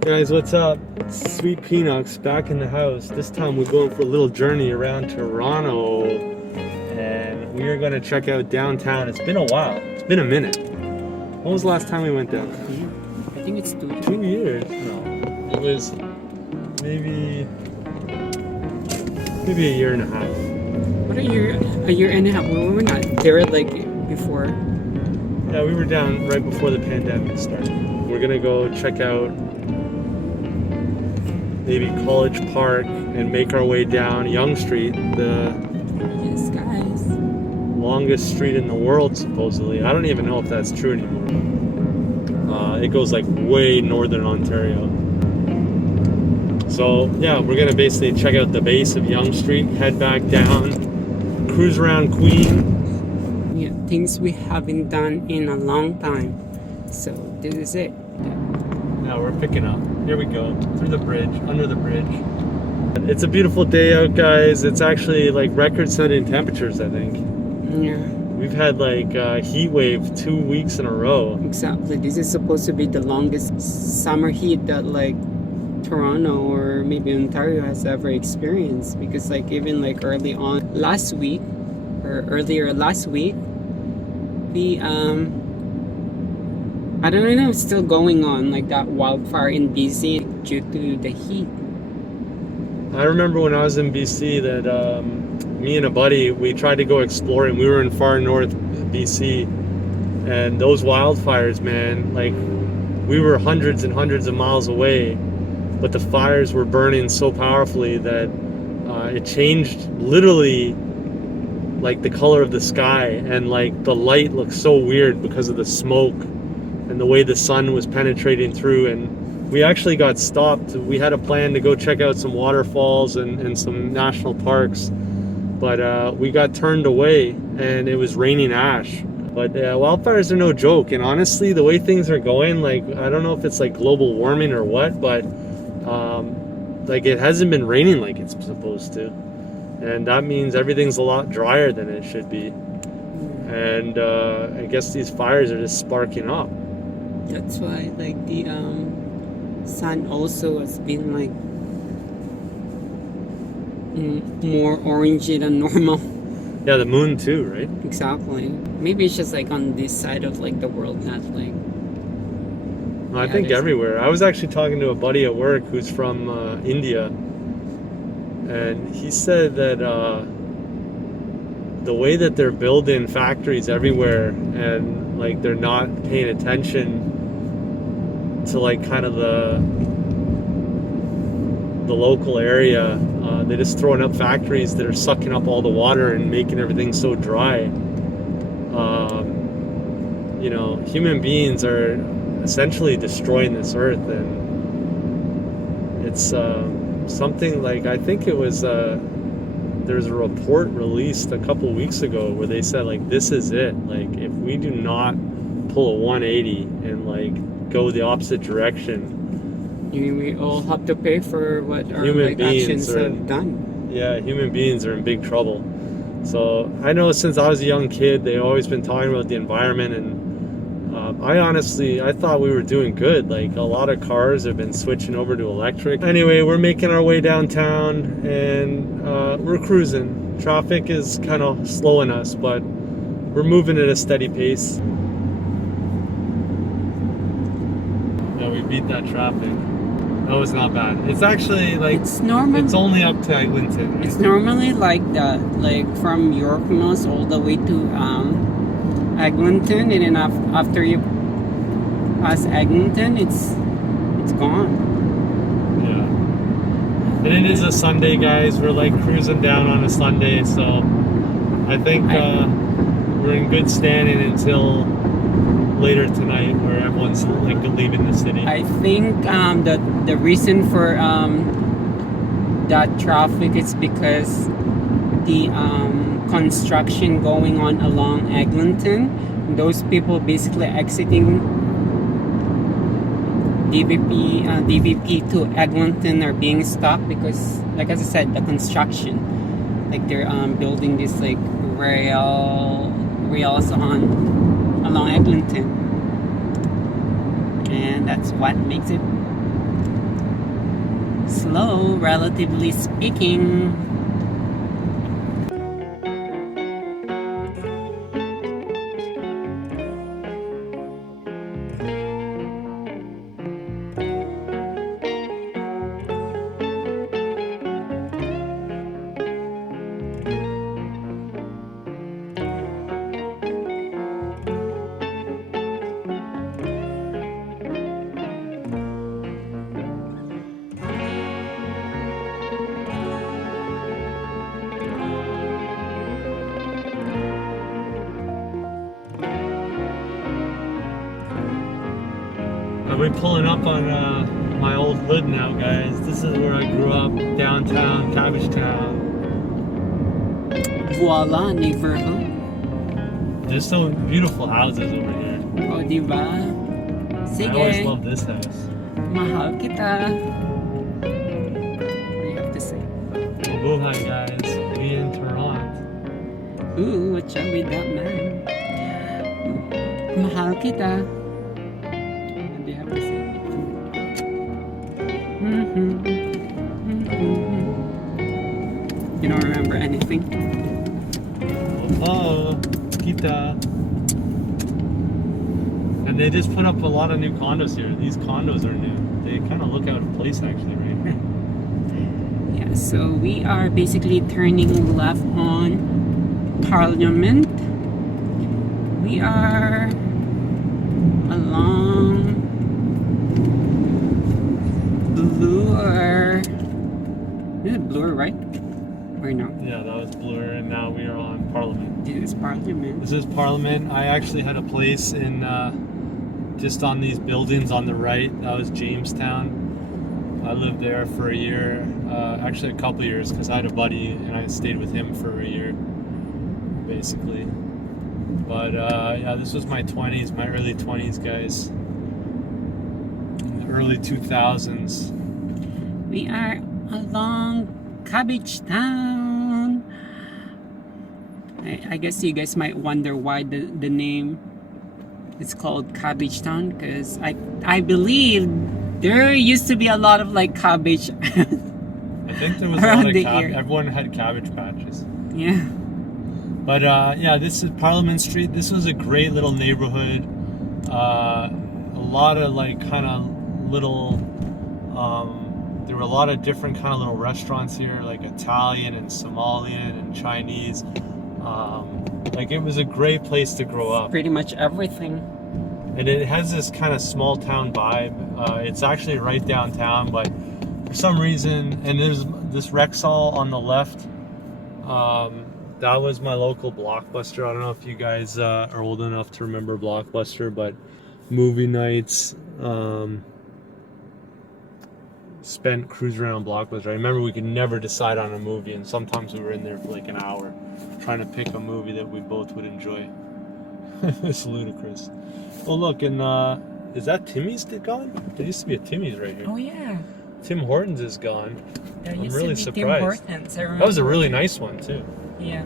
Guys, what's up? Sweet Peanuts back in the house. This time we're going for a little journey around Toronto, and we are going to check out downtown. It's been a while. It's been a minute. When was the last time we went down? I think it's 2 years. 2 years? No, it was maybe a year and a half. What a year and a half? We were not there like before. Yeah, we were down right before the pandemic started. We're gonna go check out maybe College Park and make our way down Yonge Street, the Yes, guys. longest street in the world, supposedly. I don't even know if that's true anymore. It goes like way northern Ontario. So yeah, we're gonna basically check out the base of Yonge Street, head back down, cruise around Queen. Yeah, things we haven't done in a long time. So this is it. Now we're picking up. Here we go, through the bridge, under the bridge. It's a beautiful day out, guys. It's actually like record-setting temperatures, I think. Yeah, We've had like a heat wave 2 weeks in a row. exactly. This is supposed to be the longest summer heat that like Toronto or maybe Ontario has ever experienced, because like even like earlier last week we I don't know, it's still going on, like that wildfire in BC due to the heat. I remember when I was in BC that me and a buddy, we tried to go exploring. We were in far north BC, and those wildfires, man, like we were hundreds and hundreds of miles away, but the fires were burning so powerfully that it changed literally like the color of the sky, and like the light looked so weird because of the smoke and the way the sun was penetrating through. And we actually got stopped. We had a plan to go check out some waterfalls and some national parks, but we got turned away, and it was raining ash. But wildfires are no joke, and honestly, the way things are going, like I don't know if it's like global warming or what, but like it hasn't been raining like it's supposed to, and that means everything's a lot drier than it should be. And I guess these fires are just sparking up. That's why like the sun also has been like more orangey than normal. Yeah, the moon too, right? Exactly. Maybe it's just like on this side of like the world, not like. I think everywhere. I was actually talking to a buddy at work who's from India, and he said that the way that they're building factories everywhere, and like they're not paying attention to like kind of the local area, they're just throwing up factories that are sucking up all the water and making everything so dry. You know, human beings are essentially destroying this earth, and it's something like, I think it was there's a report released a couple weeks ago where they said like this is it, like if we do not pull a 180 and like go the opposite direction, we all have to pay for what our Human like beings actions are have done. yeah, human beings are in big trouble. So I know since I was a young kid, they've always been talking about the environment, and I thought we were doing good. Like a lot of cars have been switching over to electric. Anyway, we're making our way downtown, and we're cruising. Traffic is kind of slowing us, but we're moving at a steady pace. Yeah, we beat that traffic. That was not bad. It's actually like It's normal. it's only up to Eglinton, right? It's normally like that, like from York Mills all the way to Eglinton, and then after you pass Eglinton, it's gone. Yeah. And it is a Sunday, guys. We're like cruising down on a Sunday, so I think we're in good standing until later tonight, where everyone's like leaving the city. I think the reason for that traffic is because the construction going on along Eglinton. Those people basically exiting DVP to Eglinton are being stopped because, like as I said, the construction, like they're building this like rails along Eglinton, and that's what makes it slow, relatively speaking. We're pulling up on my old hood now, guys. This is where I grew up, downtown, Cabbagetown. Voila, neighborhood. There's so beautiful houses over here. O, diba? I always Sige, love this house. mahal kita. What do you have to say? Mabuhay, guys. We in Toronto. Ooh, watch out with that man. Mahal kita. What do you have to say? You don't remember anything? Oh, kita. And they just put up a lot of new condos here. These condos are new. They kind of look out of place, actually, right? Yeah, so we are basically turning left on Parliament. We are along Bloor. Is it Bloor, right? Or no? Yeah, that was Bloor, and now we are on Parliament. This is Parliament. This is Parliament. I actually had a place in just on these buildings on the right. That was Jamestown. I lived there for a year, actually a couple years, because I had a buddy and I stayed with him for a year, basically. But yeah, this was my 20s, my early 20s, guys. In the early 2000s. We are along Cabbagetown. I guess you guys might wonder why the name is called Cabbagetown, because I believe there used to be a lot of like cabbage. I think there was a Around lot the of ear. everyone had cabbage patches. Yeah. But yeah, this is Parliament Street. This was a great little neighborhood. A lot of like kind of little, there were a lot of different kind of little restaurants here, like Italian and Somalian and Chinese. Like it was a great place to grow up. Pretty much everything. And it has this kind of small town vibe. It's actually right downtown, but for some reason, and there's this Rexall on the left. That was my local Blockbuster. I don't know if you guys are old enough to remember Blockbuster, but movie nights, spent cruising around Blockbuster. I remember we could never decide on a movie, and sometimes we were in there for like an hour trying to pick a movie that we both would enjoy. It's ludicrous. Oh look, and is that Timmy's gone? There used to be a Timmy's right here. Oh yeah. Tim Hortons is gone. There I'm used really to be surprised. Tim Hortons, I remember. That was a really nice one too. Yeah.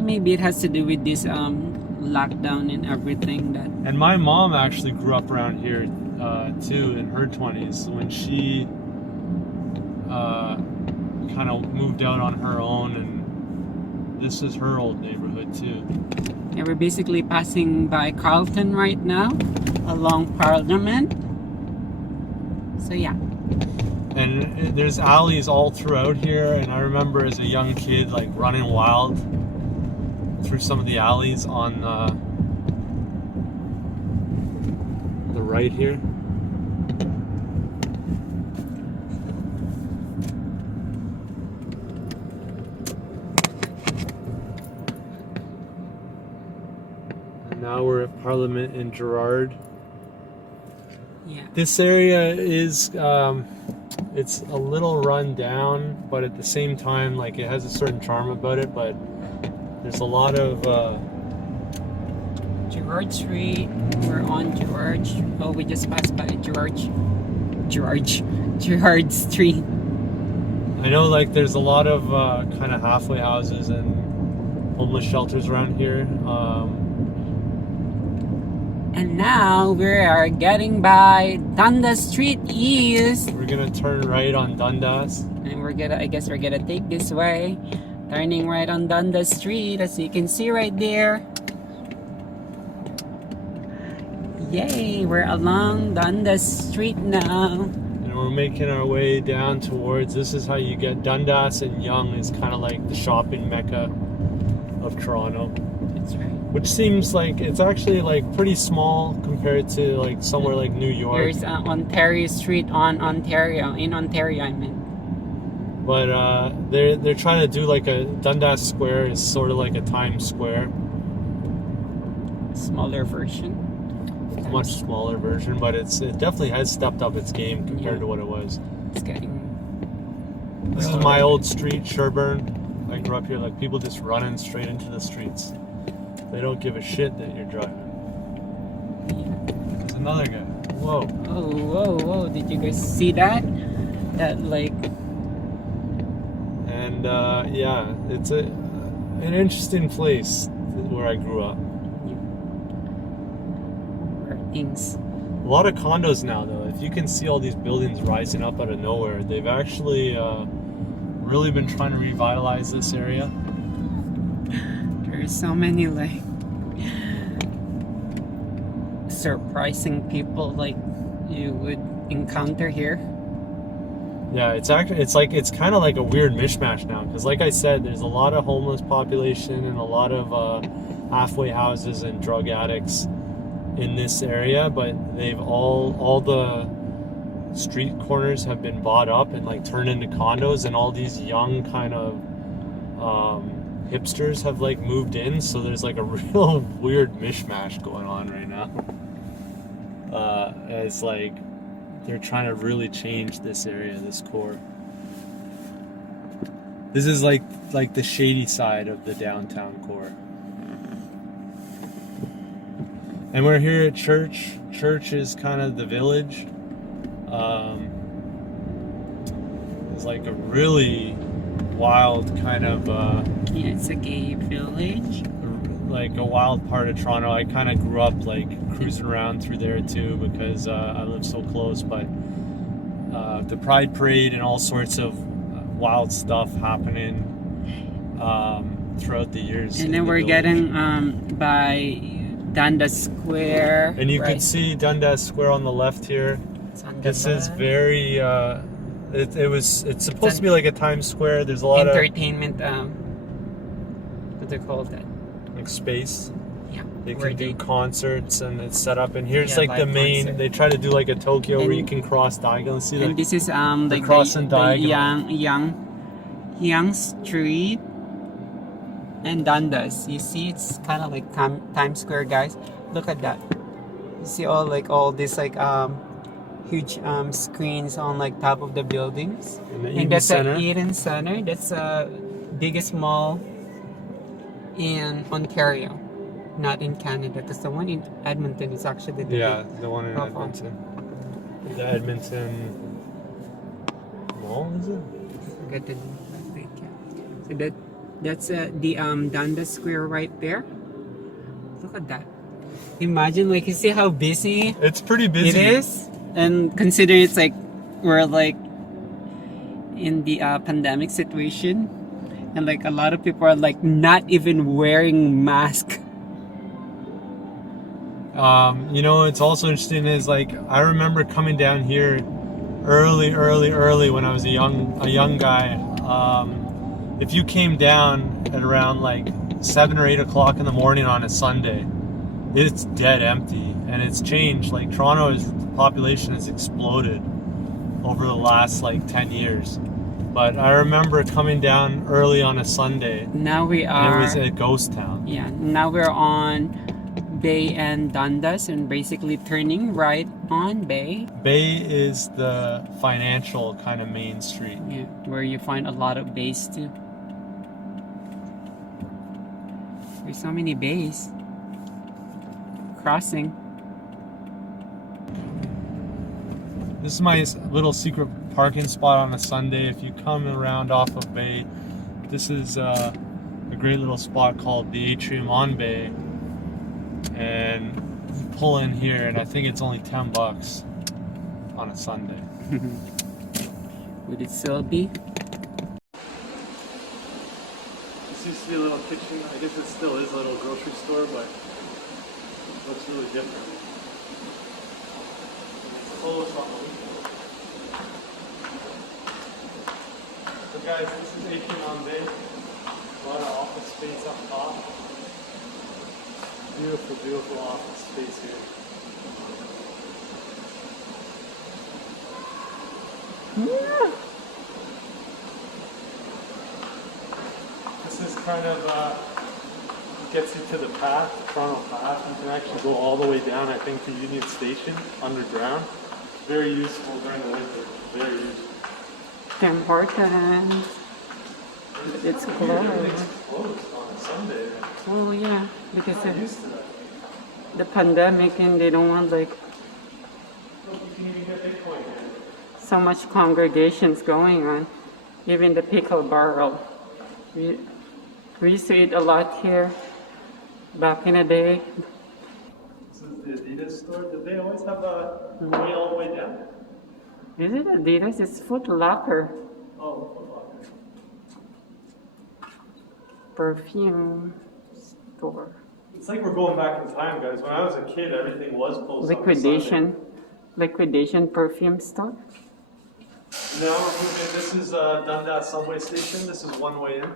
Maybe it has to do with this lockdown and everything that. And my mom actually grew up around here too in her 20s when she kind of moved out on her own, and this is her old neighborhood too. Yeah, we're basically passing by Carlton right now along Parliament. So yeah. And there's alleys all throughout here, and I remember as a young kid like running wild through some of the alleys on the right here. And now we're at Parliament in Gerrard. Yeah. This area is it's a little run down, but at the same time, like it has a certain charm about it. But there's a lot of Gerrard Street. We're on Gerrard. Oh, we just passed by Gerrard Street. I know, like there's a lot of kind of halfway houses and homeless shelters around here. And now we are getting by Dundas Street East. We're gonna turn right on Dundas. And I guess we're gonna take this way. Turning right on Dundas Street, as you can see right there. Yay, we're along Dundas Street now. And we're making our way down towards, this is how you get Dundas, and Yonge is kind of like the shopping mecca of Toronto. That's right. Which seems like it's actually like pretty small compared to like somewhere like New York. There's Ontario Street in Ontario, I mean. But they're trying to do like a Dundas Square is sort of like a Times Square. Smaller version. Much smaller version, but it definitely has stepped up its game compared to what it was. It's getting. This is my old street, Sherburne. I grew up here. Like people just running straight into the streets. They don't give a shit that you're driving. There's another guy. Whoa. Oh, whoa! Did you guys see that? That like. And yeah, it's an interesting place where I grew up. Things. A lot of condos now, though. If you can see all these buildings rising up out of nowhere, they've actually really been trying to revitalize this area. There's so many like surprising people like you would encounter here. Yeah, it's kind of like a weird mishmash now, because like I said, there's a lot of homeless population and a lot of halfway houses and drug addicts in this area, but they've all the street corners have been bought up and like turned into condos, and all these young kind of hipsters have like moved in, so there's like a real weird mishmash going on right now. It's like they're trying to really change this area, this core. This is like the shady side of the downtown core. And we're here at church. Church is kind of the village. It's like a really wild kind of... yeah, it's a gay village. Like a wild part of Toronto. I kind of grew up like cruising around through there too, because I live so close. But the Pride Parade and all sorts of wild stuff happening throughout the years. And then we're getting by Dundas Square. And you can see Dundas Square on the left here. This is very it's supposed to be like a Times Square. There's a lot entertainment what do they call that? Like space. Yeah. They can do concerts, and it's set up, and here's Yeah, like the main concert. They try to do like a Tokyo where you can cross diagonal. See and this is the crossing diagonal. Yonge Street and Dundas. You see, it's kind of like Times Square, guys. Look at that. You see all these like huge screens on like top of the buildings. And that's an Eden Center. That's the biggest mall in Ontario, not in Canada. Because the one in Edmonton is actually the one in Edmonton. The Edmonton Mall, is it? I forget the name. So that's the Dundas Square right there. Look at that. Imagine, like, you see how busy it's pretty busy. It is, and considering it's like we're like in the pandemic situation, and like a lot of people are like not even wearing mask. You know, it's also interesting is like I remember coming down here early when I was a young guy. If you came down at around like 7 or 8 o'clock in the morning on a Sunday, it's dead empty, and it's changed. Like Toronto's population has exploded over the last like 10 years. But I remember coming down early on a Sunday. Now we are. And it was a ghost town. Yeah. Now we're on Bay and Dundas, and basically turning right on Bay. Bay is the financial kind of main street. Yeah, where you find a lot of bays too. There's so many bays. Crossing. This is my little secret parking spot on a Sunday. If you come around off of Bay, this is a great little spot called the Atrium on Bay. And pull in here, and I think it's only $10 on a Sunday. Would it still be? This used to be a little kitchen. I guess it still is a little grocery store, but it looks really different. It's closed on the weekend. So guys, this is 18 on Bay. A lot of office space up top. Beautiful, beautiful office space here. Yeah. This is kind of gets you to the path, the Toronto path. You can actually go all the way down, I think, to Union Station underground. Very useful during the winter. Very useful. Tim Hortons. It's closed. Everything's closed on a Sunday. Oh yeah, because I'm of used to that. the pandemic, and they don't want like Look, you can even get Bitcoin here. so much congregations going on. Even the pickle barrel. We used to eat a lot here back in the day. This is the Adidas store. Did they always have a way all the way down? Is it Adidas? It's Foot Locker. Oh, Foot Locker. Perfume store. It's like we're going back in time, guys. When I was a kid, everything was closed on a Liquidation perfume store. Sunday. Now we're moving. This is Dundas subway station. This is one way in.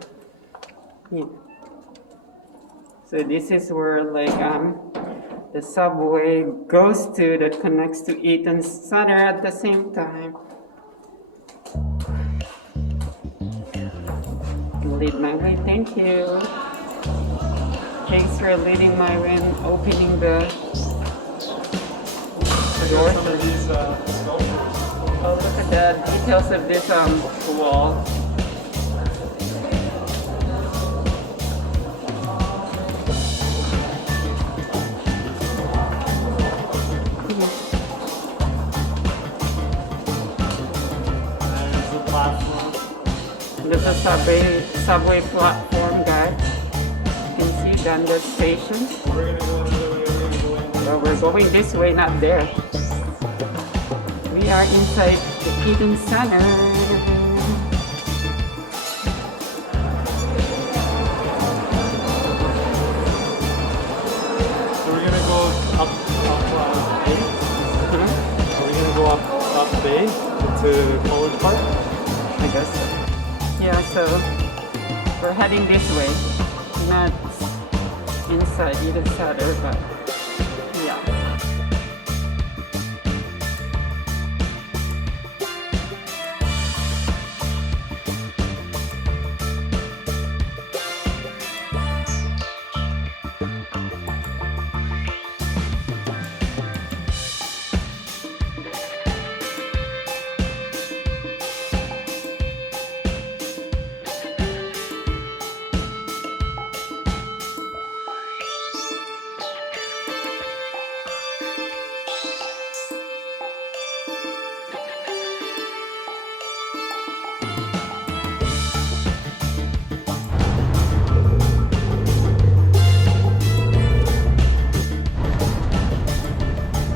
Yeah. So this is where like the subway goes to, that connects to Eaton Center at the same time. Lead my way, thank you. Thanks for leading my way and opening the door. Some of these sculptures. Oh, look at the details of this wall. There's the platform. There's a subway platform, guys. You can see Dundas station. We're gonna go another way. We're gonna go in. Well, we're going this way, not there. We are inside the Eaton Center. So we're gonna go up Bay. We're gonna go up Bay to College Park. I guess. Yeah, so we're heading this way. Not inside Eaton Center, but yeah.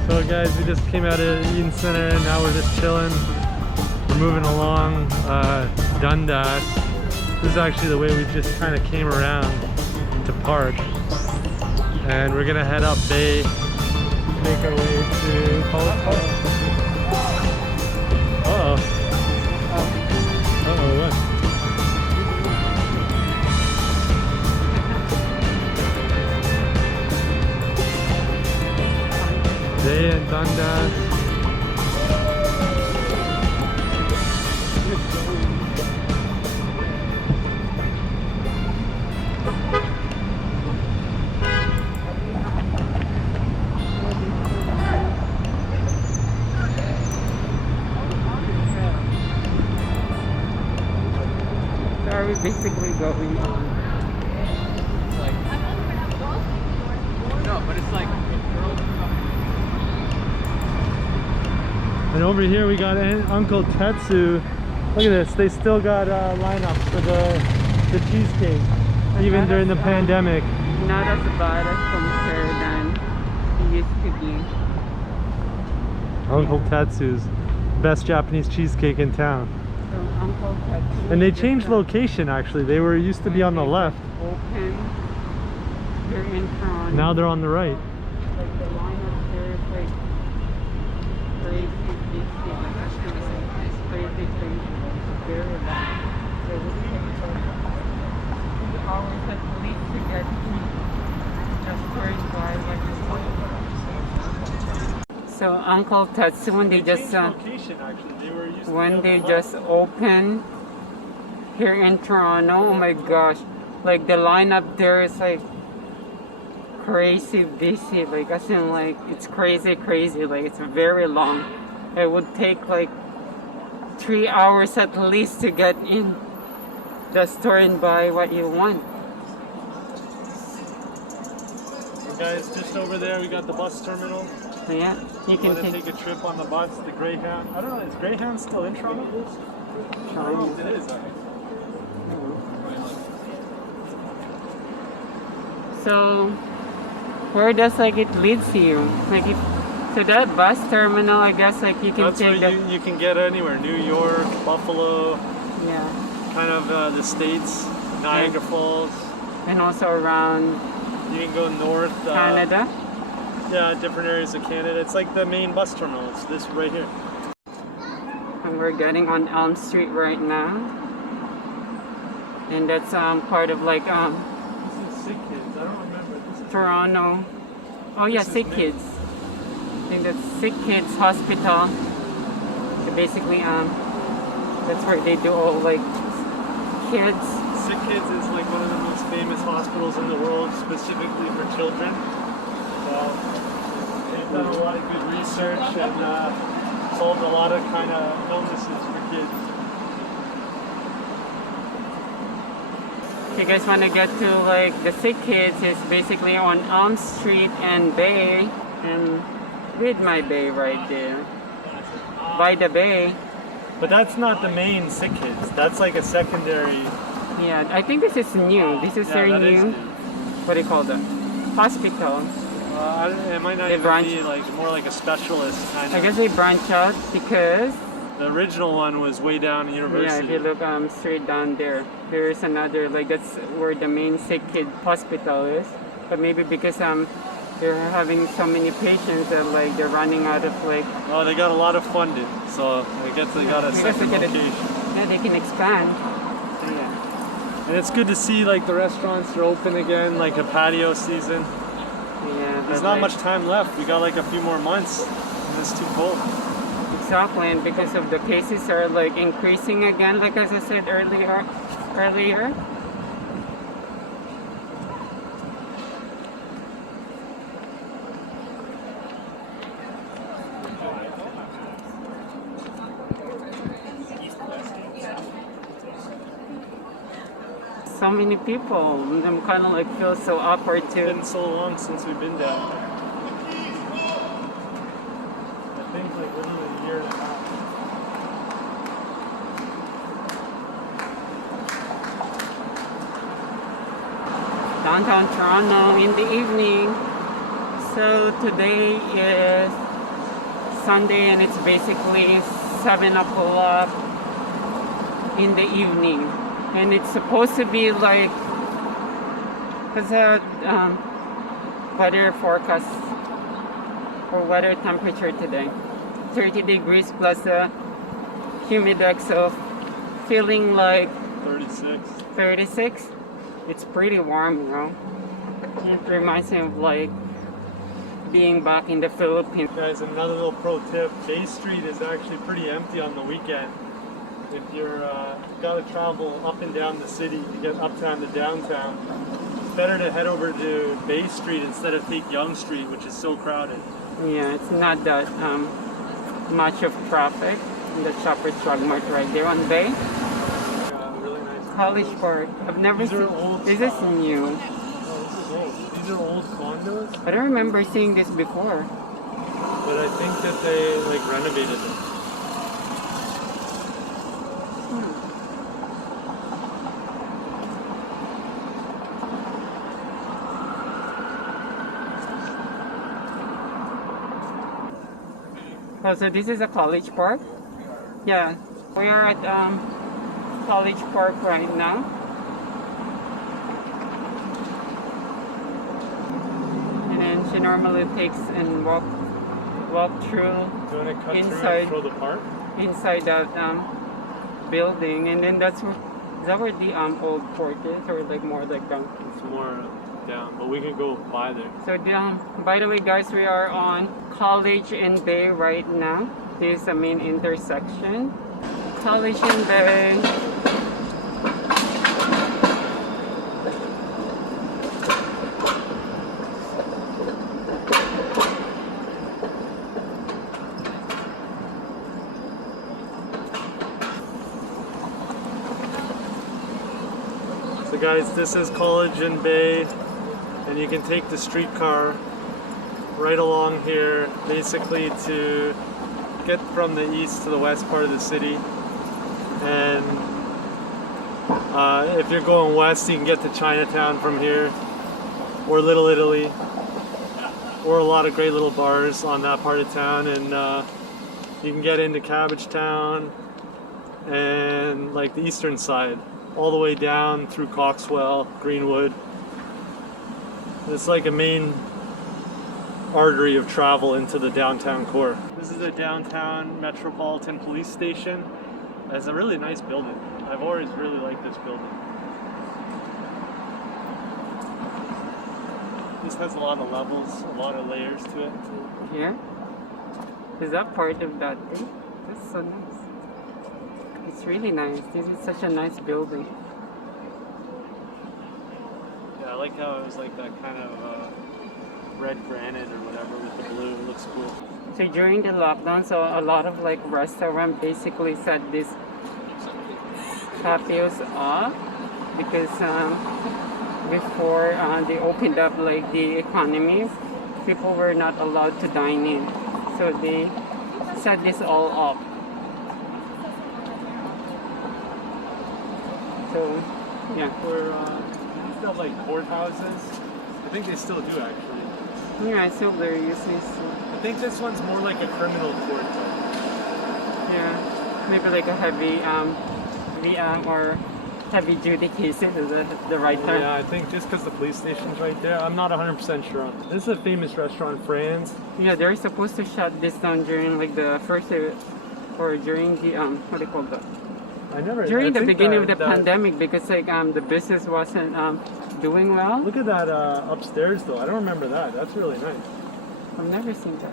So guys, we just came out of Eaton Center and now we're just chilling. We're moving along Dundas. This is actually the way we just kind of came around to park. And we're gonna head up Bay, make our way to College Park. Uh-oh. Uh-oh, what? Bay and Dundas. So are we basically going on? No, but it's like And over here we got Uncle Tetsu. Look at this, they still got lineups for the cheesecake, even during the pandemic. Not as bad as compared than used to be. Uncle Tetsu's best Japanese cheesecake in town. So Uncle Tetsu. And they just, changed location actually. They were used to be on the left. Open. They're in front. Now they're on the right. Like the line up there is like crazy busy. Like that's gonna say it's crazy. It's very long. So we take 2 hours at least to get just going by like this. So Uncle Tetsu, when they just location actually. They were used when they just opened here in Toronto, oh my gosh, like the lineup there is like crazy busy, like I in like it's crazy, like it's very long. It would take like 3 hours at least to get in the store and buy what you want. Guys, just over there we got the bus terminal. So yeah, you can take a trip on the bus, the Greyhound. I don't know, is Greyhound still in Toronto? I don't know if it is. So where does like it leads you? Like if so that bus terminal, I guess like you can That's take where you can get anywhere. New York, Buffalo, yeah, kind of the States, Niagara Falls. and also around You can go north. Canada. Yeah, different areas of Canada. It's like the main bus terminal. It's this right here. And we're getting on Elm Street right now. And that's part of like This is Sick Kids. I don't remember. This is Toronto. Oh yeah, This is Sick me. Kids. I think that's Sick Kids Hospital. So basically that's where they do all like kids. Sick Kids is like one of the most famous hospitals in the world, specifically for children. So they've done a lot of good research and solved a lot of kind of illnesses for kids. If you guys want to get to like the Sick Kids, it's basically on Elm Street and Bay, and with my bay right there, by the bay. But that's not the main Sick Kids. That's like a secondary. Yeah, I think this is new. This is their that new. is new. What do you call that? Hospital. It might not They even branch- be like more like a specialist kind I of. guess they branch out because The original one was way down at yeah, University. if you look straight down there, there is another like that's where the main Sick Kid Hospital is. But maybe because they're having so many patients that like they're running out of like Oh, they got a lot of funding, so I guess they got a because they second get location. yeah, they can expand. So, yeah. And it's good to see like the restaurants are open again, like a patio season. Yeah, There's but, not much time left. We got like a few more months, and it's too cold. exactly, and because of the cases are like increasing again, like as I said earlier. So many people. I'm kind of like feel so awkward It's too. been so long since we've been down there. I think like literally a year and a half. Downtown Toronto in the evening. So today is Sunday and it's basically 7 o'clock in the evening. And it's supposed to be like, what's that weather forecast or weather temperature today? 30 degrees plus the humidex of feeling like 36. 36. It's pretty warm, you know. It reminds me of like being back in the Philippines. Guys, another little pro tip. Bay Street is actually pretty empty on the weekend. If you're got to travel up and down the city to get uptown to downtown, it's better to head over to Bay Street instead of take Yonge Street, which is so crowded. Yeah, it's not that much of traffic. The Shoppers Drug Mart right there on Bay. Really nice. College Park. I've never These seen. are old This is style. new. Oh, this is old. These are old condos, I don't remember seeing this before. but I think that they like renovated them. Oh, so this is a college park? Yeah, we are at College Park right now. And then she normally takes and walk through Do you want to cut inside through and show the park? inside that building, and then is that where the old port is, or like more like down? It's more down, but we can go by there. So by the way, guys, we are on College and Bay right now. This is the main intersection. College and Bay. So guys, this is College and Bay, and you can take the streetcar right along here, basically to get from the east to the west part of the city. And if you're going west, you can get to Chinatown from here, or Little Italy, or a lot of great little bars on that part of town. And you can get into Cabbagetown and like the eastern side, all the way down through Coxwell, Greenwood. It's like a main artery of travel into the downtown core. This is a downtown Metropolitan Police Station. It's a really nice building. I've always really liked this building. This has a lot of levels, a lot of layers to it. Yeah? Is that part of that thing? That's so nice. It's really nice. This is such a nice building. Yeah, I like how it was like that kind of red granite or whatever with the blue. It looks cool. So during the lockdown, so a lot of like restaurants basically set these patios off because before they opened up like the economy, people were not allowed to dine in. So they set this all up. So yeah. Where they still have like courthouses. I think they still do actually. Yeah, I still there usually. I think this one's more like a criminal court though. Yeah, maybe like a heavy or heavy duty cases, is that the right term? Yeah, I think just because the police station's right there, I'm not 100% sure. This is a famous restaurant, Fran's. Yeah, they're supposed to shut this down during like the first or during the what do you call that? During the beginning of the pandemic, because like the business wasn't doing well. Look at that upstairs though. I don't remember that. That's really nice. I've never seen that.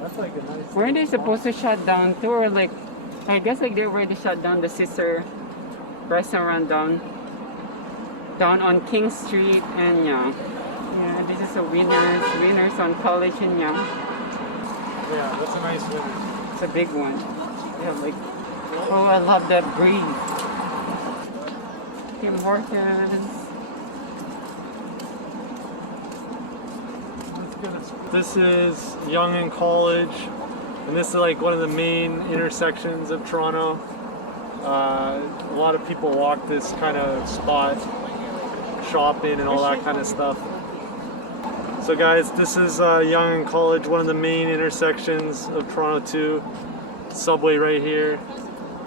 That's like a nice. Weren't they supposed to shut down too, or like I guess like they already shut down the sister restaurant down on King Street and Yonge. Yeah, this is a winners on College and Yonge. Yeah, that's a nice winner. It's a big one. Yeah, like oh, I love that breeze. Tim Hortons. This is Yonge and College, and this is like one of the main intersections of Toronto. A lot of people walk this kind of spot, shopping and all that kind of stuff. So guys, this is Yonge and College, one of the main intersections of Toronto too. Subway right here.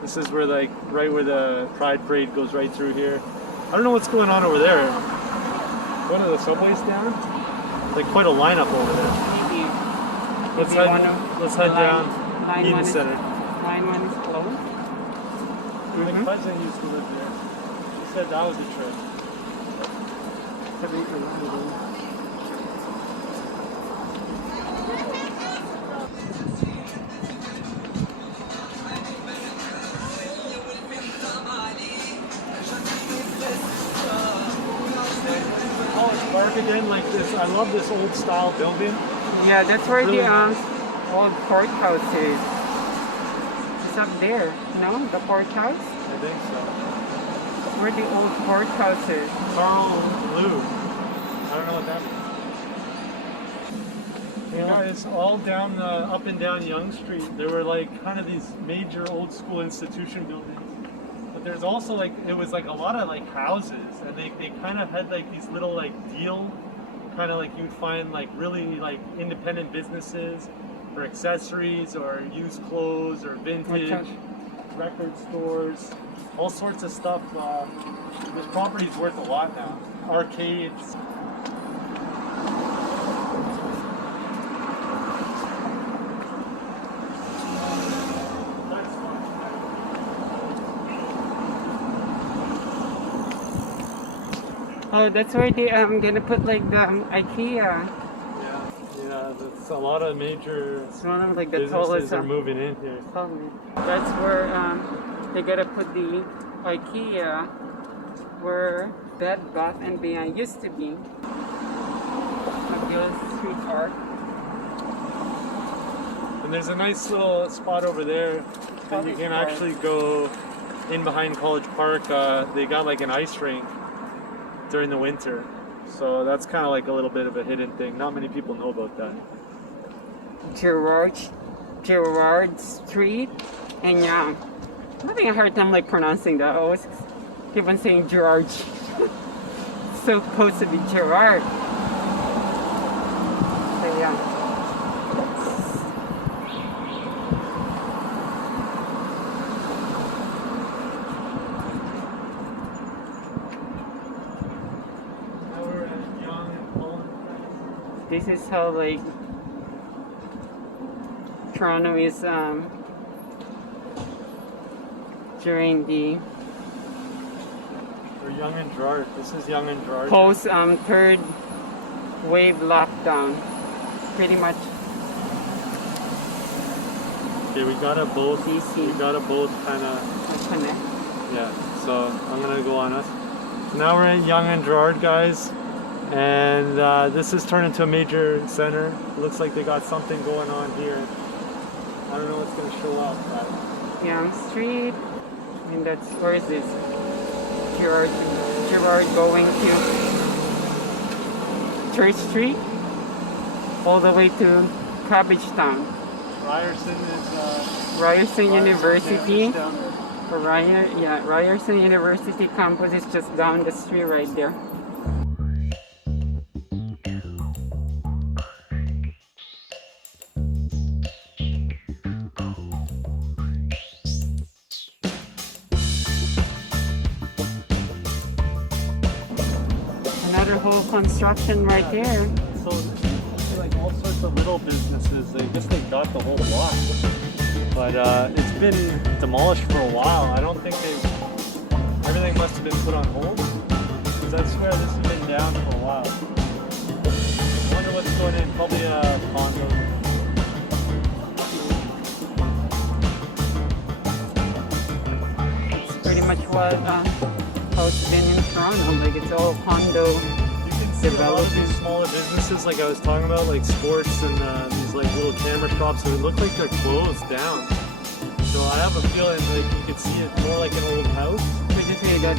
This is where like right where the Pride Parade goes right through here. I don't know what's going on over there. One of the subways down? Like quite a lineup over there. Maybe. Let's head down. Line Eden one Center. Line one is closed. My cousin used to live there. She said that was a trip. College Park again, like this. I love this old style building. Yeah, that's where Really the nice. old courthouse is. It's up there, no? The courthouse? I think so. Where the old courthouse is. Carl Lou. I don't know what that means. You guys, all down up and down Yonge Street, there were like kind of these major old school institution buildings. But there's also like, it was like a lot of like houses, and they kind of had like these little like deal, kind of like you'd find like really like independent businesses for accessories or used clothes or vintage, record stores, all sorts of stuff. This property's worth a lot now. Arcades. Oh, that's where they gonna put like the IKEA. Yeah, that's a lot of major It's one of like the businesses tallest. are moving in here. That's where they gotta put the IKEA, where Bed Bath and Beyond used to be. Fabulous street art. And there's a nice little spot over there that you can actually go in behind College Park. They got like an ice rink during the winter. So that's kind of like a little bit of a hidden thing. Not many people know about that. Gerard Street and I'm having a hard time like pronouncing that. I always keep on saying Gerard. So supposed to be Gerard. So yeah. Now we're at Yonge. This is how like Toronto is during the We're Yonge and Gerard. This is Yonge and Gerard. post third wave lockdown. Pretty much. Okay, we gotta both kind of, Connect. yeah. So I'm gonna go on us. So now we're at Yonge and Gerard, guys, and this has turned into a major center. It looks like they got something going on here. I don't know what's gonna show up, but Yonge Street. And that's where is this? Gerard going to Church Street, all the way to Cabbagetown. Ryerson University. down there. Ryerson University campus is just down the street right there. Another whole construction right there. So there's like all sorts of little businesses. I guess they got the whole block, but it's been demolished for a while. I don't think everything must have been put on hold, because I swear this has been down for a while. I wonder what's going in. Probably a condo. It's pretty much what how it's been in Toronto. Like it's all condo. You can see a lot of these smaller businesses, like I was talking about, like sports and these like little camera shops. That look like they're closed down. So I have a feeling like you could see it more like an old house. Would you say that?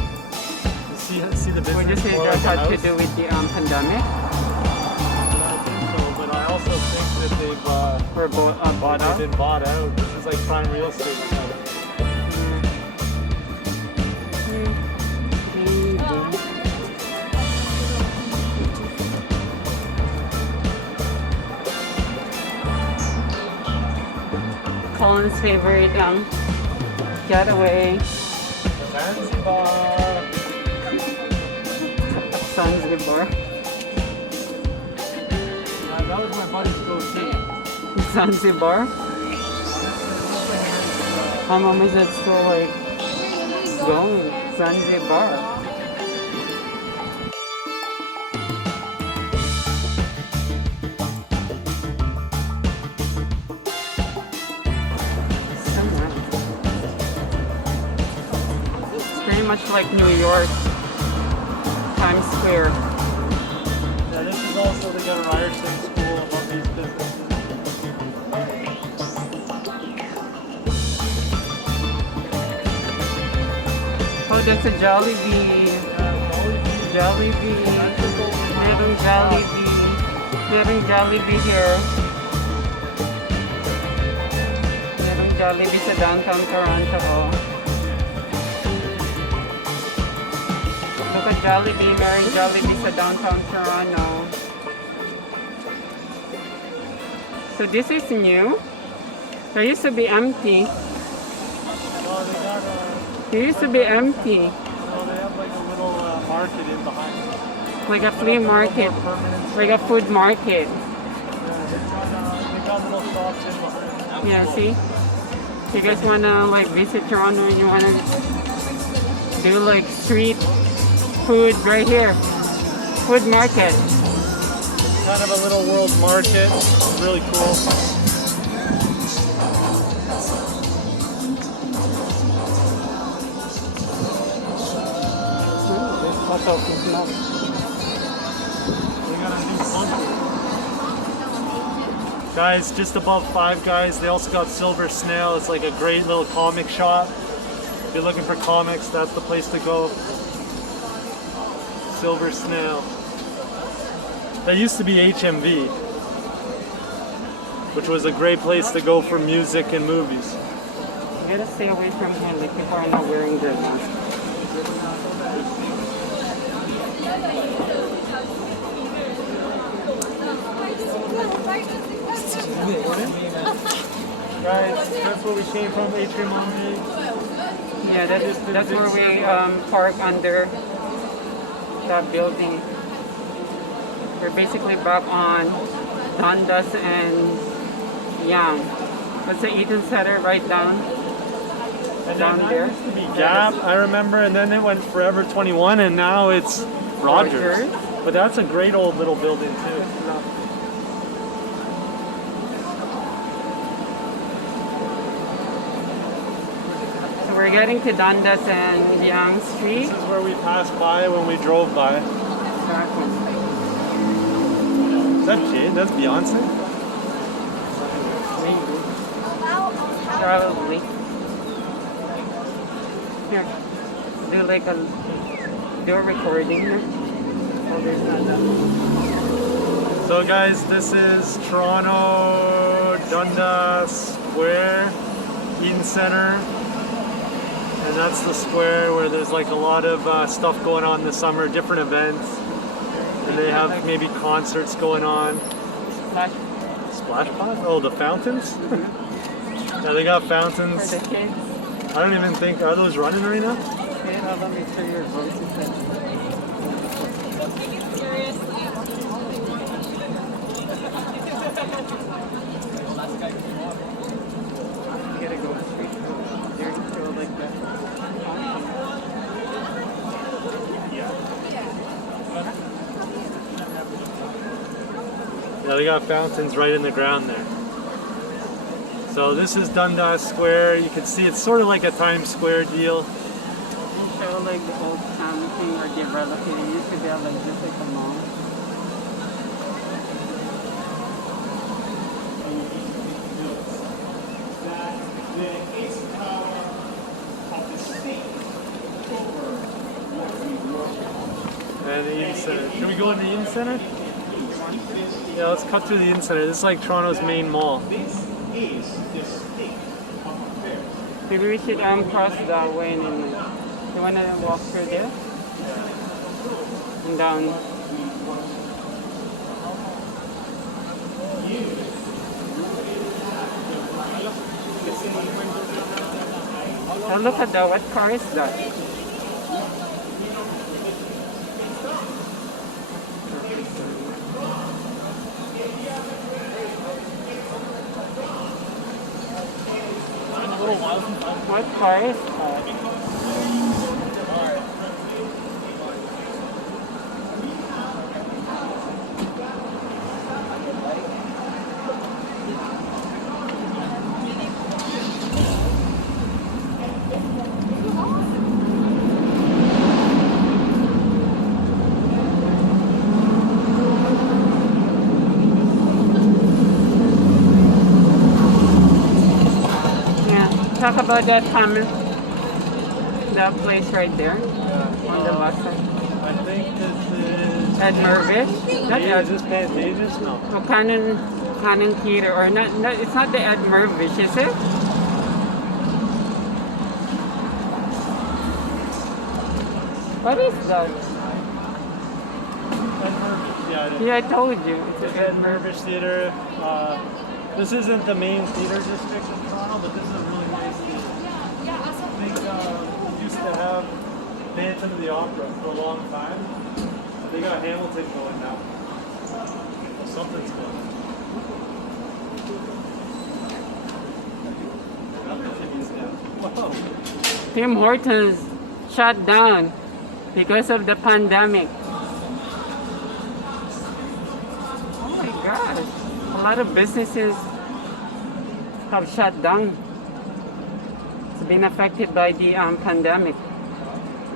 You see the business Would you say more that like a had to house? do with the pandemic? I think so, but I also think that they've Or bought out? been bought out. This is like prime real estate. Colin's favorite getaway, Zanzibar. Zanzibar. That was my buddy's go-to. Zanzibar? How mom is that still like going? Zanzibar. Pretty much like New York, Times Square. Yeah, this is also they got a Ryerson school above these businesses. Oh, that's a Jollibee. Jollibee. Merong Jollibee. Merong Jollibee here. Merong Jollibee sa downtown Toronto. Oh. Look at Jollibee. Merong Jollibee sa downtown Toronto. So So this is new. There used to be empty. Oh, they got It used to be empty. they have like a little market in behind. Like a flea market. Like a food market. They got little shops in behind. Yeah, see? If you guys wanna like visit Toronto and you wanna do like street food right here. Food market. Kind of a little world market. Really cool. What's up? They got a new bunker. Guys, just above Five Guys, they also got Silver Snail. It's like a great little comic shop. If you're looking for comics, that's the place to go. Silver Snail. That used to be HMV, which was a great place to go for music and movies. You gotta stay away from here, like people are not wearing their masks. Guys, that's where we came from, Atrium Omni. Yeah, that's where we park under that building. We're basically back on Dundas and Yonge. That's the Eaton Center right down And down then there. that used to be Gap, I remember, and then it went Forever 21, and now it's Rogers. Rogers. But that's a great old little building too. So we're getting to Dundas and Yonge Street. This is where we passed by when we drove by. Exactly. Is that Jade? That's Beyonce? Maybe. Probably. Here. Do like a recording here. Oh, there's not that. So guys, this is Toronto, Dundas Square, Eaton Center. And that's the square where there's like a lot of stuff going on this summer, different events. And they have maybe concerts going on. Splash Pod? Oh, the fountains? Yeah, they got fountains. For the kids. I don't even think, are those running right now? Okay, now let me show your voice. You gotta go straight through. There you go like that. Yeah, they got fountains right in the ground there. So this is Dundas Square. You can see it's sort of like a Times Square deal. Show like the old town thing or developing. It used to be like just like a mall. And the Eaton Center. Can we go in the Eaton Center? Yeah, let's cut through the Eaton Center. This is like Toronto's main mall. Maybe we should cross that way and then you wanna walk through there? And down. Oh, look at that. What car is that? What car is that? Talk about that that place right there on the left side. I think this is Ed Mervish? Not Ed. Is this Pantages? No. Oh, Canon Theater, or not, it's not the Ed Mervish, is it? What is that? Ed Mervish, yeah. Yeah, I told you. It's Ed Mervish Theater. This isn't the main theater district in Toronto, but this is a really nice theater. I think used to have Phantom of the Opera for a long time. They got Hamilton going now. Something's going. Whoa. Tim Hortons shut down because of the pandemic. Oh my gosh. A lot of businesses have shut down. It's been affected by the pandemic.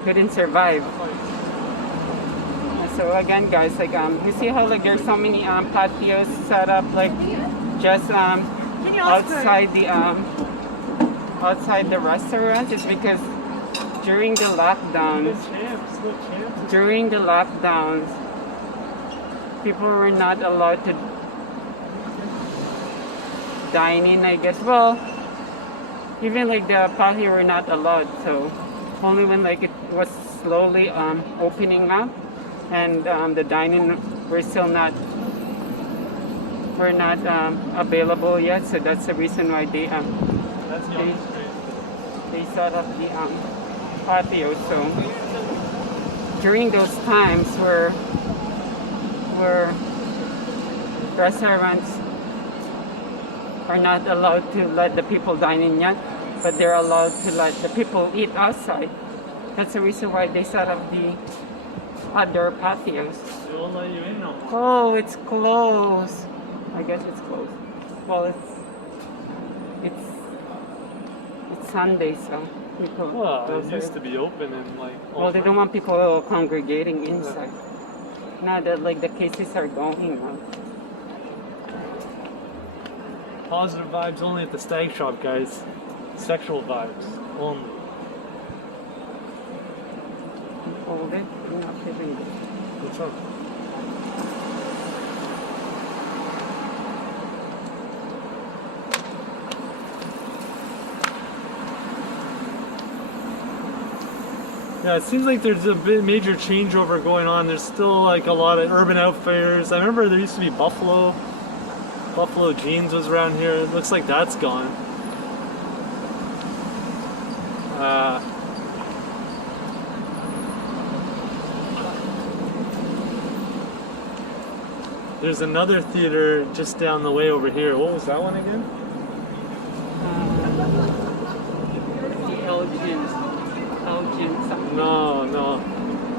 Couldn't survive. So again, guys, like you see how like there's so many patios set up like just outside the restaurant. It's because during the lockdowns, people were not allowed to dine in, I guess. Well, even like the patio were not allowed, so only when like it was slowly opening up and the dining were still not available yet. So that's the reason why they set up the patio. So during those times where restaurants are not allowed to let the people dine in yet, but they're allowed to let the people eat outside. That's the reason why they set up the outdoor patios. They won't let you in no more. Oh, it's closed. I guess it's closed. Well, it's Sunday, so people. Well, it used to be open and like. Well, they don't want people congregating inside. Now that like the cases are going up. Positive vibes only at the stag shop, guys. Sexual vibes only. Hold it. I'm not feeling it. What's up? Yeah, it seems like there's a bit major changeover going on. There's still like a lot of Urban Outfitters. I remember there used to be Buffalo Jeans was around here. It looks like that's gone. There's another theater just down the way over here. What was that one again? The Elgin something. No,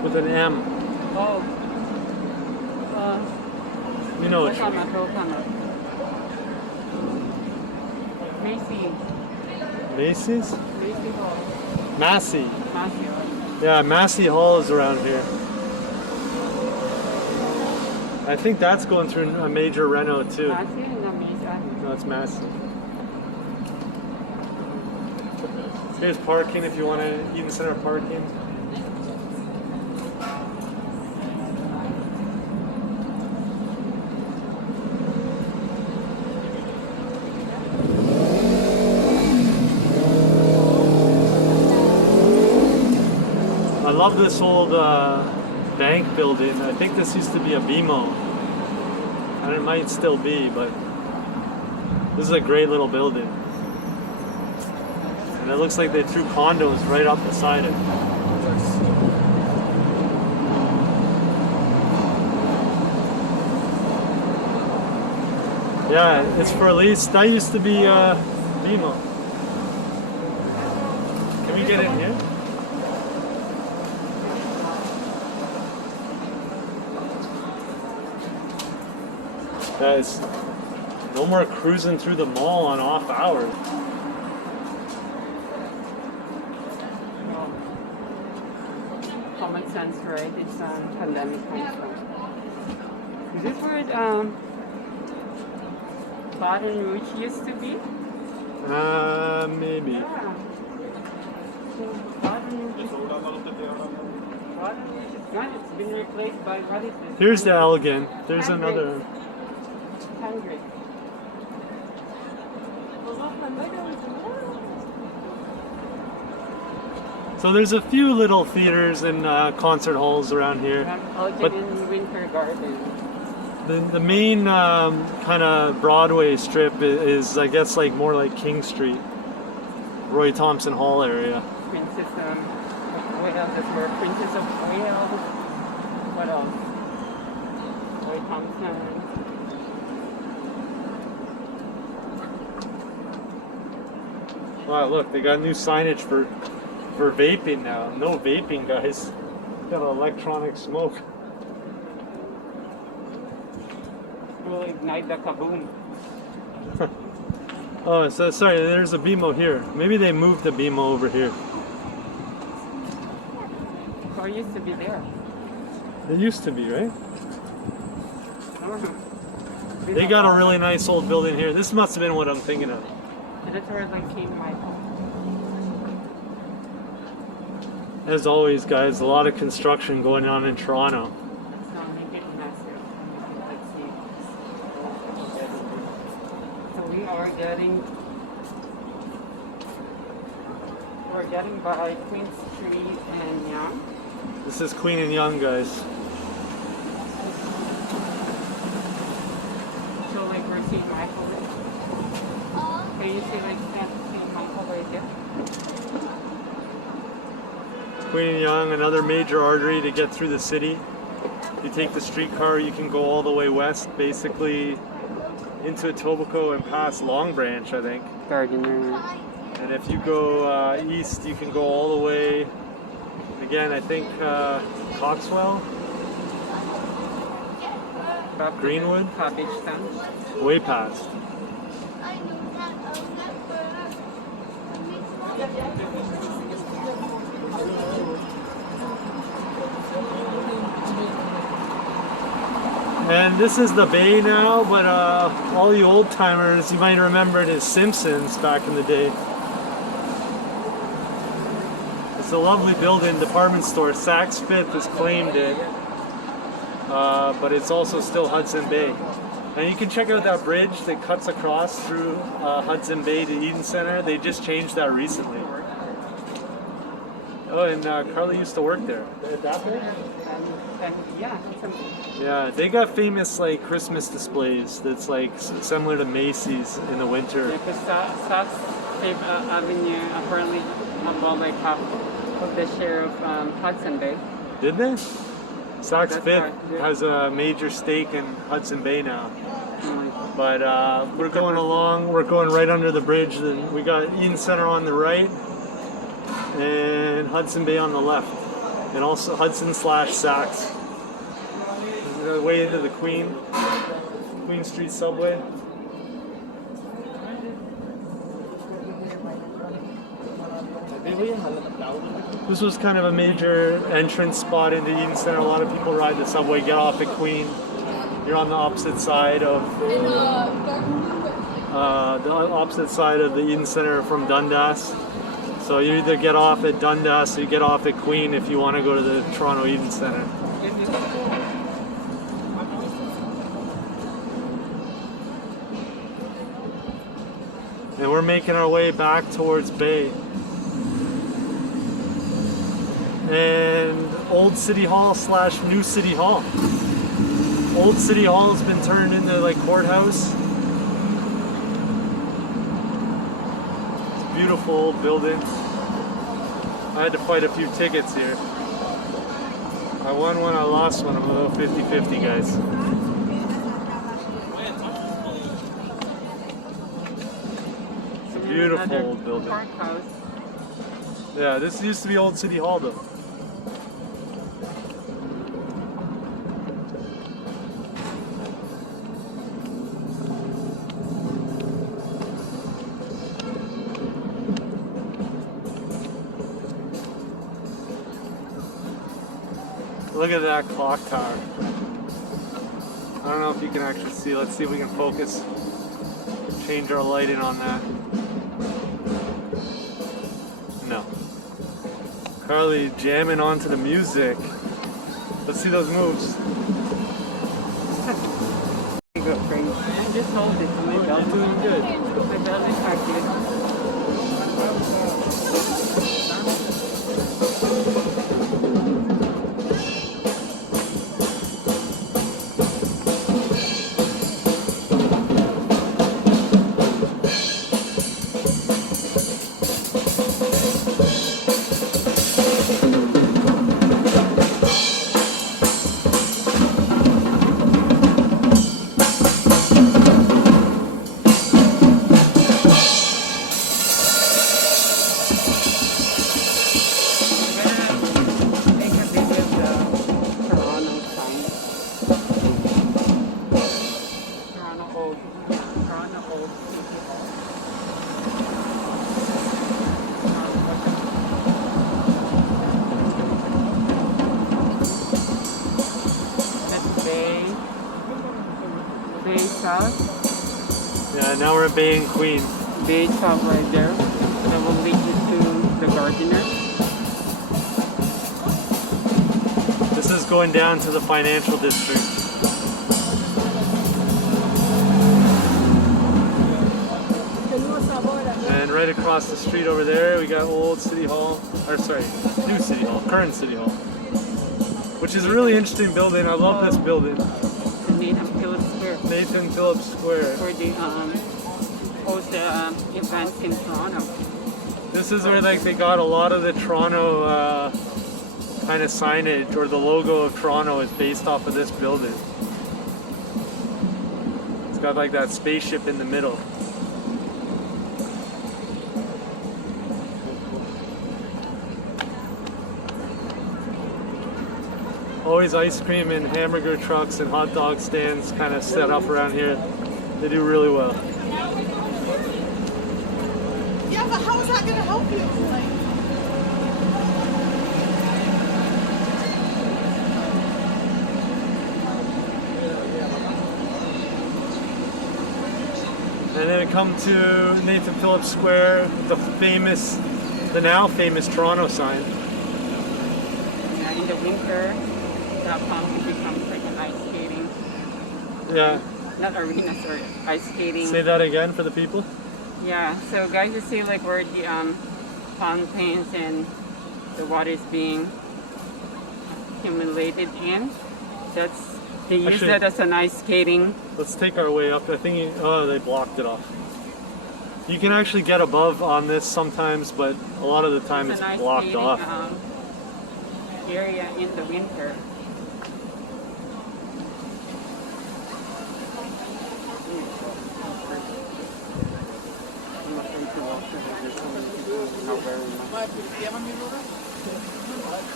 with an M. Oh. You know what? Macy's. Macy's? Macy's Hall. Massey. Macy's. Yeah, Massey Hall is around here. I think that's going through a major reno too. Macy's and the Macy's. No, it's Massey. Here's parking if you want to Eden Center parking. I love this old bank building. I think this used to be a BMO. And it might still be, but this is a great little building. And it looks like they threw condos right up beside it. Yeah, it's for lease. That used to be BMO. Can we get in here? Guys, no more cruising through the mall on off hours. Common sense, right? It's pandemic comes from. Is this where Baton Rouge used to be? Maybe. Yeah. So Baton Rouge is gone. It's been replaced by what is this? Here's the Elgin. There's another. 100. So there's a few little theaters and concert halls around here. Elgin But- in Winter Garden. The main kind of Broadway strip is, I guess, like more like King Street, Roy Thompson Hall area. Princess of Wales, that's where Princess of Wales. What else? Roy Thompson. Wow, look, they got new signage for vaping now. No vaping, guys. Got electronic smoke. Will ignite the kaboom. Oh, so sorry, there's a BMO here. Maybe they moved the BMO over here. Car used to be there. It used to be, right? Uh-huh. They got a really nice old building here. This must have been what I'm thinking of. That's where like King Michael. As always, guys, a lot of construction going on in Toronto. So make it massive. Let's see. So we're getting by Queen Street and Yonge. This is Queen and Yonge, guys. So like we're St. Michael. Can you see like St. Michael right there? Queen and Yonge, another major artery to get through the city. If you take the streetcar, you can go all the way west, basically into Etobicoke and past Long Branch, I think. Gardiner. And if you go east, you can go all the way, again, I think Coxwell, Greenwood, Cabbage Town. way past. And this is the bay now, but all you old timers, you might remember it as Simpsons back in the day. It's a lovely building, department store. Saks Fifth has claimed it, but it's also still Hudson Bay. And you can check out that bridge that cuts across through Hudson Bay to Eden Center. They just changed that recently. Oh, and Carly used to work there. At that place? Yeah. Yeah, they got famous like Christmas displays that's like similar to Macy's in the winter. Yeah, because Saks Fifth Avenue apparently bought like half of the share of Hudson Bay. Did they? Saks That's Fifth right, yeah. has a major stake in Hudson Bay now. Mm. But we're going along, we're going right under the bridge. Then we got Eden Center on the right and Hudson Bay on the left. And also Hudson / Saks. The way into the Queen Street subway. This was kind of a major entrance spot into Eden Center. A lot of people ride the subway, get off at Queen. You're on the opposite side of the Eden Center from Dundas. So you either get off at Dundas or you get off at Queen if you want to go to the Toronto Eden Center. And we're making our way back towards Bay. And Old City Hall / New City Hall. Old City Hall has been turned into like courthouse. It's a beautiful old building. I had to fight a few tickets here. I won one, I lost one. I'm a little 50-50, guys. It's a beautiful old building. Yeah, this used to be Old City Hall though. Look at that clock tower. I don't know if you can actually see. Let's see if we can focus. Change our lighting on that. No. Carly jamming onto the music. Let's see those moves. Just hold it. You're doing good. My belly is active. Bay South. Yeah, now we're in Bay and Queen. Bay South right there. That will lead you to the Gardiner. This is going down to the financial district. And right across the street over there, we got old City Hall, or sorry, new City Hall, current City Hall. Which is a really interesting building. I love this building. Nathan Phillips Square. Nathan Phillips Square. For the host events in Toronto. This is where like they got a lot of the Toronto kind of signage, or the logo of Toronto is based off of this building. It's got like that spaceship in the middle. Always ice cream and hamburger trucks and hot dog stands kind of set up around here. They do really well. Yeah, but how is that going to help you? Like, And then we come to Nathan Phillips Square, the now famous Toronto sign. Yeah, in the winter, that fountain becomes like an ice skating. Yeah. Not arena, sorry, ice skating. Say that again for the people. Yeah, so guys, you see like where the fountains and the water is being accumulated in. They use Actually, that as an ice skating. Let's take our way up. I think they blocked it off. You can actually get above on this sometimes, but a lot of the time it's an ice blocked skating, off. Area in the winter.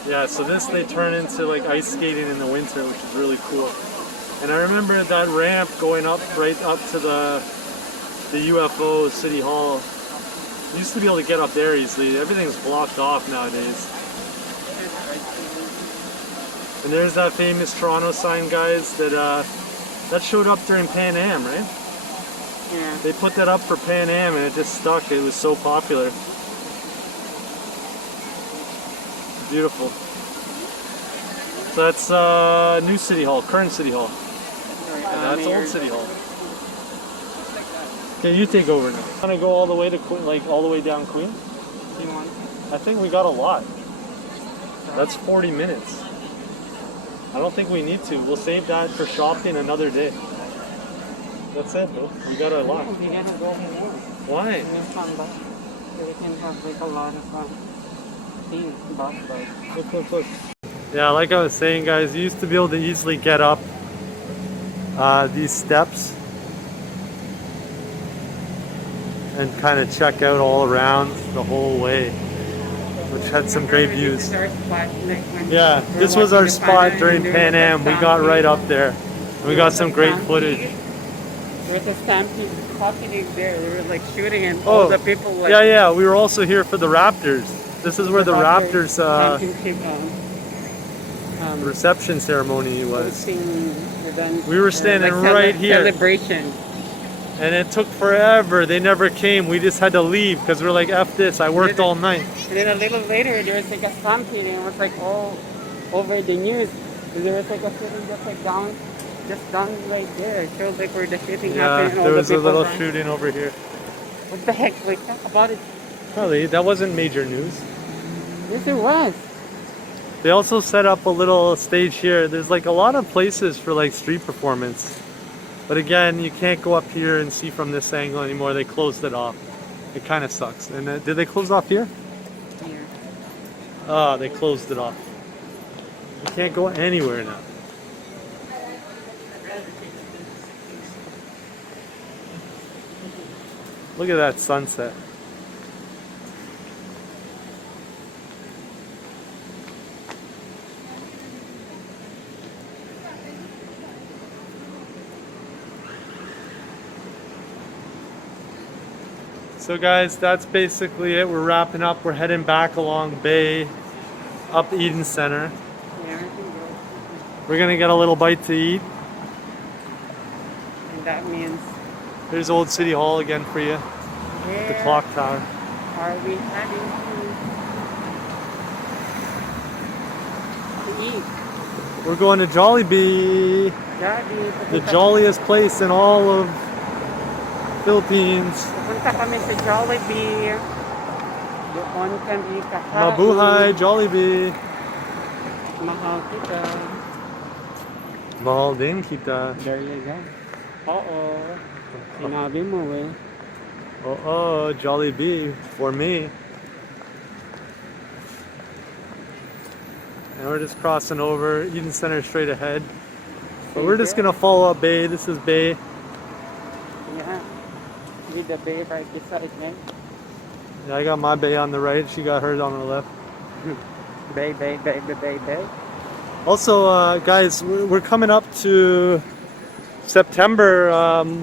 Yeah, so this they turn into like ice skating in the winter, which is really cool. And I remember that ramp going up right up to the UFO City Hall. You used to be able to get up there easily. Everything's blocked off nowadays. And there's that famous Toronto sign, guys, that showed up during Pan Am, right? Yeah. They put that up for Pan Am and it just stuck. It was so popular. Beautiful. So that's new City Hall, current City Hall. And that's old City Hall. Okay, you take over now. Want to go all the way to Queen, like all the way down Queen? I think we got a lot. That's 40 minutes. I don't think we need to. We'll save that for shopping another day. That's it, bro. We got a lot. We gotta go more. Why? We can have like a lot of things. Look. Yeah, like I was saying, guys, you used to be able to easily get up these steps and kind of check out all around the whole way, which had some great views. Yeah, this was our spot during Pan Am. We got right up there. We got some great footage. There was a stampede happening there. We were like shooting and all the people like... Yeah, we were also here for the Raptors. This is where the Raptors reception ceremony was. We were standing right here. Celebration. And it took forever. They never came. We just had to leave because we're like, F this. I worked all night. And then a little later, there was like a stampede and it was like all over the news. There was like a shooting just like down right there. It showed like where the shooting happened. Yeah, there was a little shooting over here. What the heck? Like, talk about it. Probably. That wasn't major news. Yes, it was. They also set up a little stage here. There's like a lot of places for like street performance. But again, you can't go up here and see from this angle anymore. They closed it off. It kind of sucks. And did they close off here? Here. Oh, they closed it off. You can't go anywhere now. Look at that sunset. So guys, that's basically it. We're wrapping up. We're heading back along Bay, up Eden Center. Yeah, We're gonna get a little bite to eat. That means There's Old City Hall again for you. The where clock tower. are we heading to eat? We're going to Jollibee, Daddy, the jolliest place in all of Philippines. Pupunta kami sa Jollibee. Doon kami kakain. Mabuhay, Jollibee. Mahal kita. Mahal din kita. There you go. Oo. Sinabi mo eh. Oh, Jollibee for me. And we're just crossing over, Eden Center straight ahead. But we're just gonna follow up Bay. This is Bay. Yeah. With the bay right beside me. Yeah, I got my Bay on the right. She got hers on the left. Bay. Also, guys, we're coming up to September.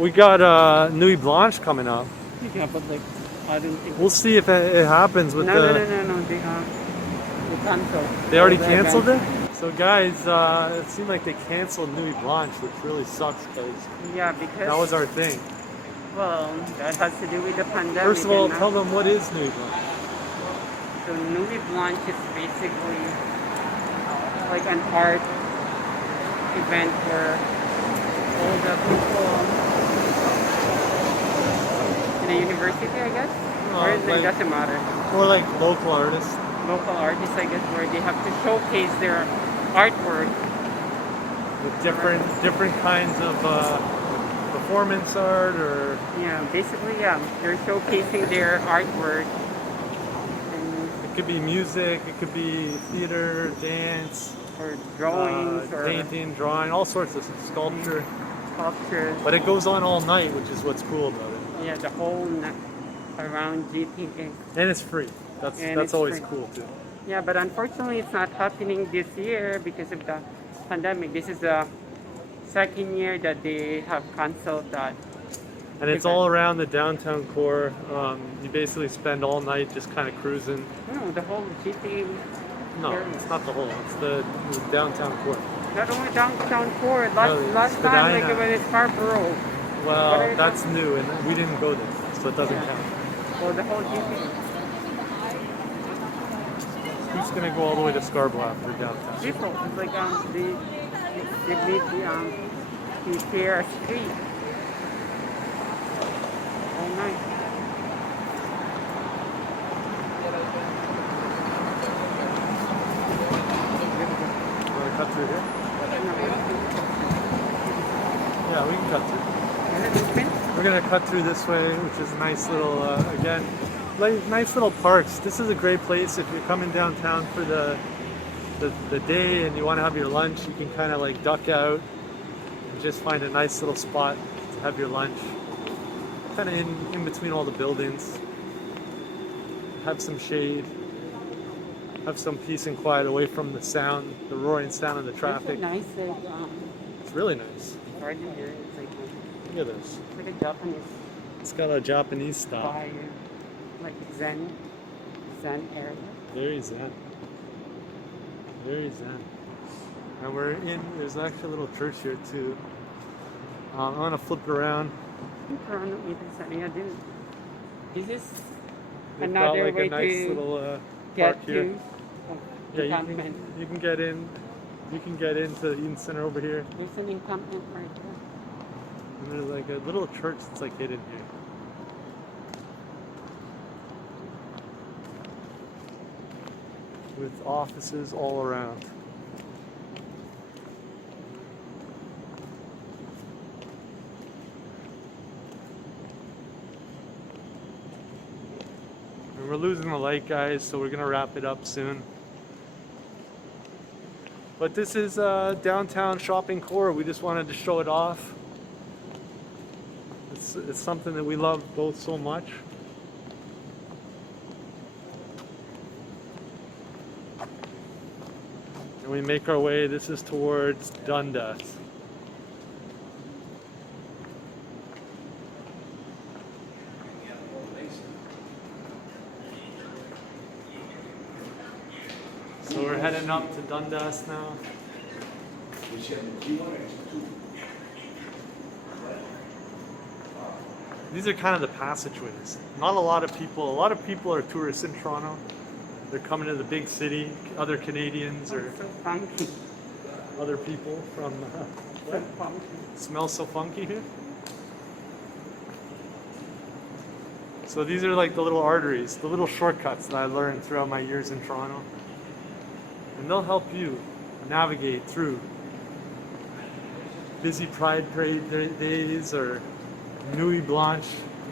We got Nuit Blanche coming up. Yeah, but like, I don't think. We'll see if it happens with No. the. They canceled. They already All the canceled it? events. So guys, it seemed like they canceled Nuit Blanche, which really sucks because Yeah, because. that was our thing. Well, that has to do with the pandemic. First of all, and tell them what is Nuit Blanche. So Nuit Blanche is basically like an art event where all the people in a university, I guess, or it like- doesn't matter. More like local artists. Local artists, I guess, where they have to showcase their artwork. With different kinds of performance art or Yeah, basically, yeah, they're showcasing their artwork. And it could be music, it could be theater, dance, or drawings or painting, drawing, all sorts of sculpture. sculptures. But it goes on all night, which is what's cool about it. Yeah, the whole night around GTA. And it's free. And That's it's always free. cool too. Yeah, but unfortunately, it's not happening this year because of the pandemic. This is the second year that they have canceled that. And it's Okay. all around the downtown core. You basically spend all night just kind of cruising. No, the whole GTA. No, area. it's not the whole. It's the downtown core. Not only downtown core. No, Last it's time, like Spadina. when it's Scarborough. Well, What are you that's new, and we didn't go there, so it doesn't Yeah. count. Well, the whole GTA. Who's gonna go all the way to Scarborough after downtown? People, it's like they made the share a street. All night. You wanna cut through here? Yeah, we can cut through. We're gonna cut through this way, which is a nice little, again, like nice little parks. This is a great place if you're coming downtown for the day and you want to have your lunch. You can kind of like duck out and just find a nice little spot to have your lunch. Kind of in between all the buildings. Have some shade. Have some peace and quiet away from the sound, the roaring sound of the traffic. It's a nice It's really nice. garden here. It's like Look at this. it's like a Japanese It's got a Japanese style. fire, like Zen area. Very zen. Very zen. And we're in, there's actually a little church here too. I'm gonna flip it around. TOURonto area. This is We've got another like way a nice to little get park here. to Yeah, encampment. you can get in. You can get into Eden Center over here. There's an encampment right there. And there's like a little church that's like hidden here. With offices all around. And we're losing the light, guys, so we're gonna wrap it up soon. But this is downtown shopping core. We just wanted to show it off. It's something that we love both so much. And we make our way, this is towards Dundas. So we're heading up to Dundas now. These are kind of the passageways. Not a lot of people are tourists in Toronto. They're coming to the big city, other Canadians or So funky. other people from So funky. smells so funky here. So these are like the little arteries, the little shortcuts that I learned throughout my years in Toronto. And they'll help you navigate through busy Pride Parade days or Nuit Blanche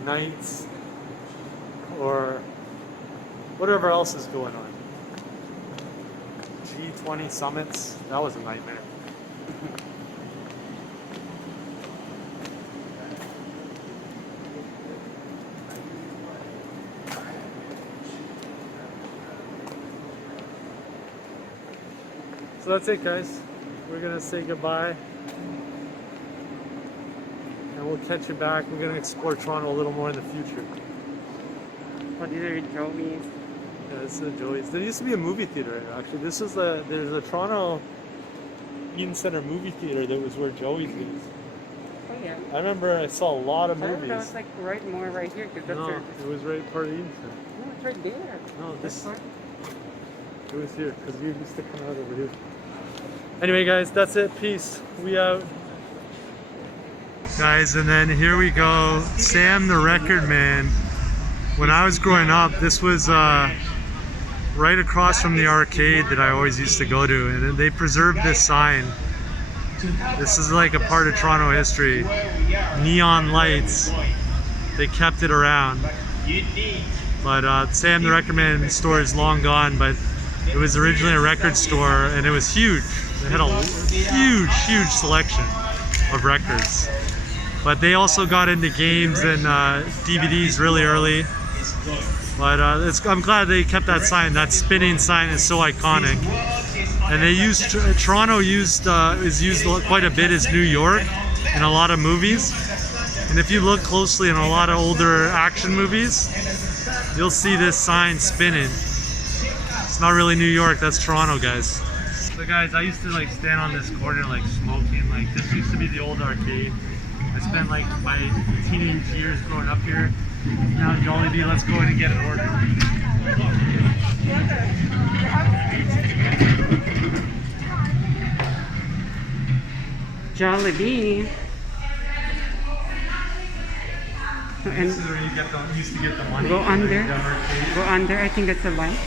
nights or whatever else is going on. G20 summits, that was a nightmare. So that's it, guys. We're gonna say goodbye and we'll catch you back. We're gonna explore Toronto a little more in the future. Oh, these are Joey's. Yeah, this is the Joey's. There used to be a movie theater here, actually. There's a Toronto Eden Center movie theater that was where Joey's is. Oh yeah. I remember I saw a lot of I thought movies. that was like right more right here because that's No, where. it was right part of Eden Center. No, it's right there. No, This part. it was here because you used to come out over here. Anyway, guys, that's it. Peace. We out. Guys, and then here we go. Sam the Record Man. When I was growing up, this was right across from the arcade that I always used to go to, and they preserved this sign. This is like a part of Toronto history. Neon lights. They kept it around. But Sam the Record Man store is long gone, but it was originally a record store and it was huge. They had a huge selection of records. But they also got into games and DVDs really early. But I'm glad they kept that sign. That spinning sign is so iconic. And they used Toronto is used quite a bit as New York in a lot of movies. And if you look closely in a lot of older action movies, you'll see this sign spinning. It's not really New York, that's Toronto, guys. So guys, I used to like stand on this corner like smoking. Like this used to be the old arcade. I spent like my teenage years growing up here. Now Jollibee, let's go in and get an order. Jollibee. And This is where you used to get the money. go under. The arcade. Go under. I think that's a light.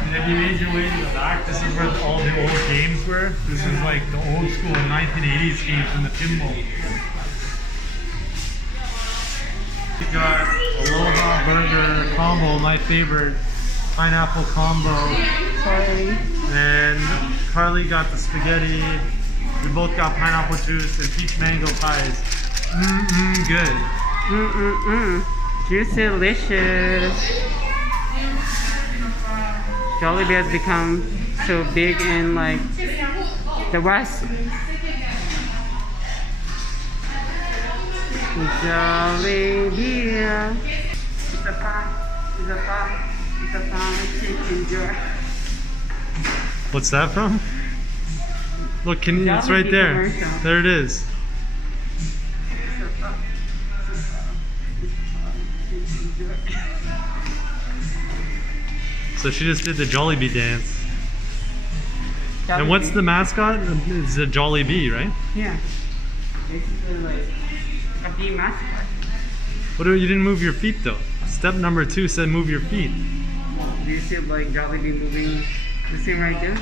And if you made your way to the back, this is where all the old games were. This is like the old school 1980s games from the pinball. We got Aloha Burger Combo, my favorite. Pineapple combo. Sorry. And Carly got the spaghetti. We both got pineapple juice and peach mango pies. Good. Juicy-licious. Jollibee has become so big in like the West. Jollibee. It's a pie. It's a chicken jar. What's that from? Look, it's right there. Commercial. There it is. So she just did the Jollibee dance. And what's the mascot? It's a Jollibee, right? Yeah. It's like a bee mascot. You didn't move your feet though. Step number 2 said move your feet. Do you see like Jollibee moving the same right there?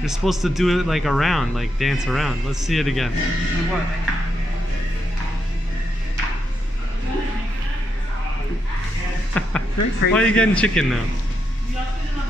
You're supposed to do it like around, like dance around. Let's see it again. And what? Why are you getting chicken now?